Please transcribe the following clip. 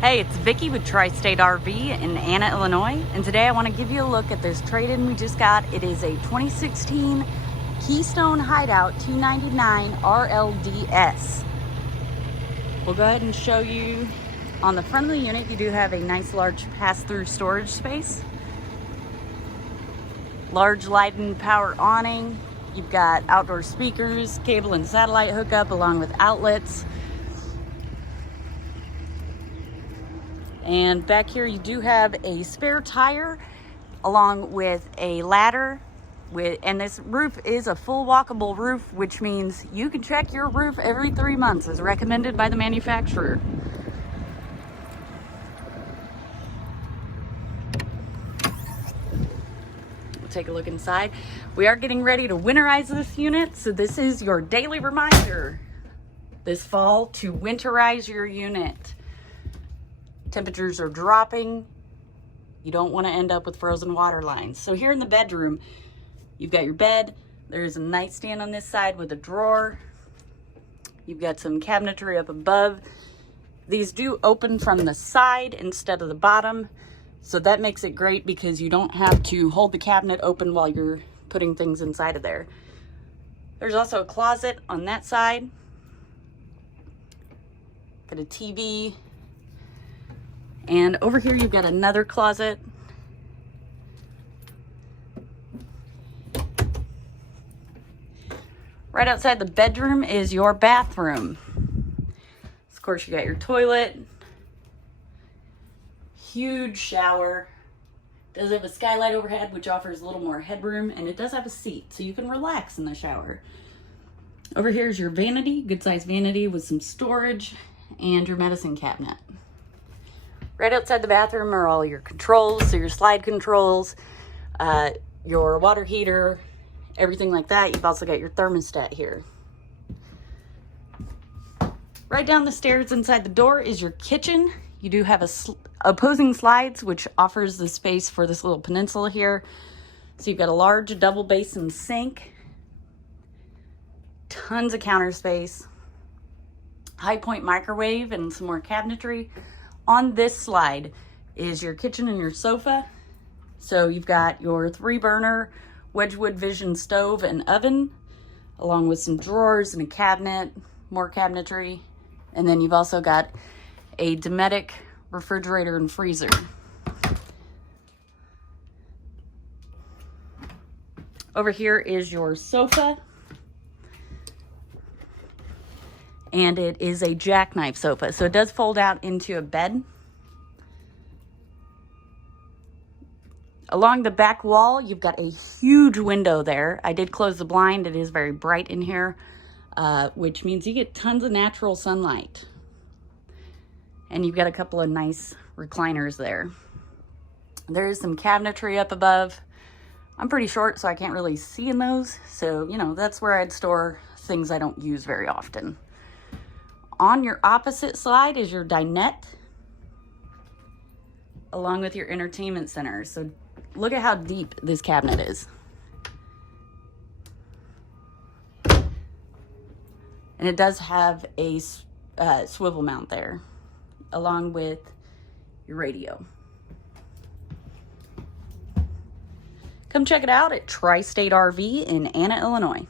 Hey, it's Vicki with Tri-State RV in Anna, Illinois, and today I want to give you a look at this trade-in we just got. It is a 2016 Keystone Hideout 299 RLDS. We'll go ahead and show you on the front of the unit. You do have a nice large pass-through storage space, large lighting power awning. You've got outdoor speakers, cable and satellite hookup along with outlets. And back here you do have a spare tire along with a ladder and this roof is a full walkable roof, which means you can check your roof every 3 months as recommended by the manufacturer. We'll take a look inside. We are getting ready to winterize this unit, so this is your daily reminder this fall to winterize your unit. Temperatures are dropping. You don't want to end up with frozen water lines. So here in the bedroom, you've got your bed. There's a nightstand on this side with a drawer. You've got some cabinetry up above. These do open from the side instead of the bottom. So that makes it great because you don't have to hold the cabinet open while you're putting things inside of there. There's also a closet on that side. Got a TV. And over here you've got another closet. Right outside the bedroom is your bathroom. Of course, you got your toilet, huge shower. It does have a skylight overhead, which offers a little more headroom, and it does have a seat, so you can relax in the shower. Over here is your vanity, good size vanity with some storage, and your medicine cabinet. Right outside the bathroom are all your controls, so your slide controls, your water heater, everything like that. You've also got your thermostat here. Right down the stairs inside the door is your kitchen. You do have opposing slides, which offers the space for this little peninsula here. So you've got a large double basin sink, tons of counter space, high point microwave, and some more cabinetry. On this slide is your kitchen and your sofa. So you've got your 3-burner Wedgwood Vision stove and oven, along with some drawers and a cabinet, more cabinetry. And then you've also got a Dometic refrigerator and freezer. Over here is your sofa. And it is a jackknife sofa, so it does fold out into a bed. Along the back wall, you've got a huge window there. I did close the blind. It is very bright in here, which means you get tons of natural sunlight. And you've got a couple of nice recliners there. There is some cabinetry up above. I'm pretty short, so I can't really see in those. So, you know, that's where I'd store things I don't use very often. On your opposite side is your dinette, along with your entertainment center. So look at how deep this cabinet is. And it does have a swivel mount there, along with your radio. Come check it out at Tri-State RV in Anna, Illinois.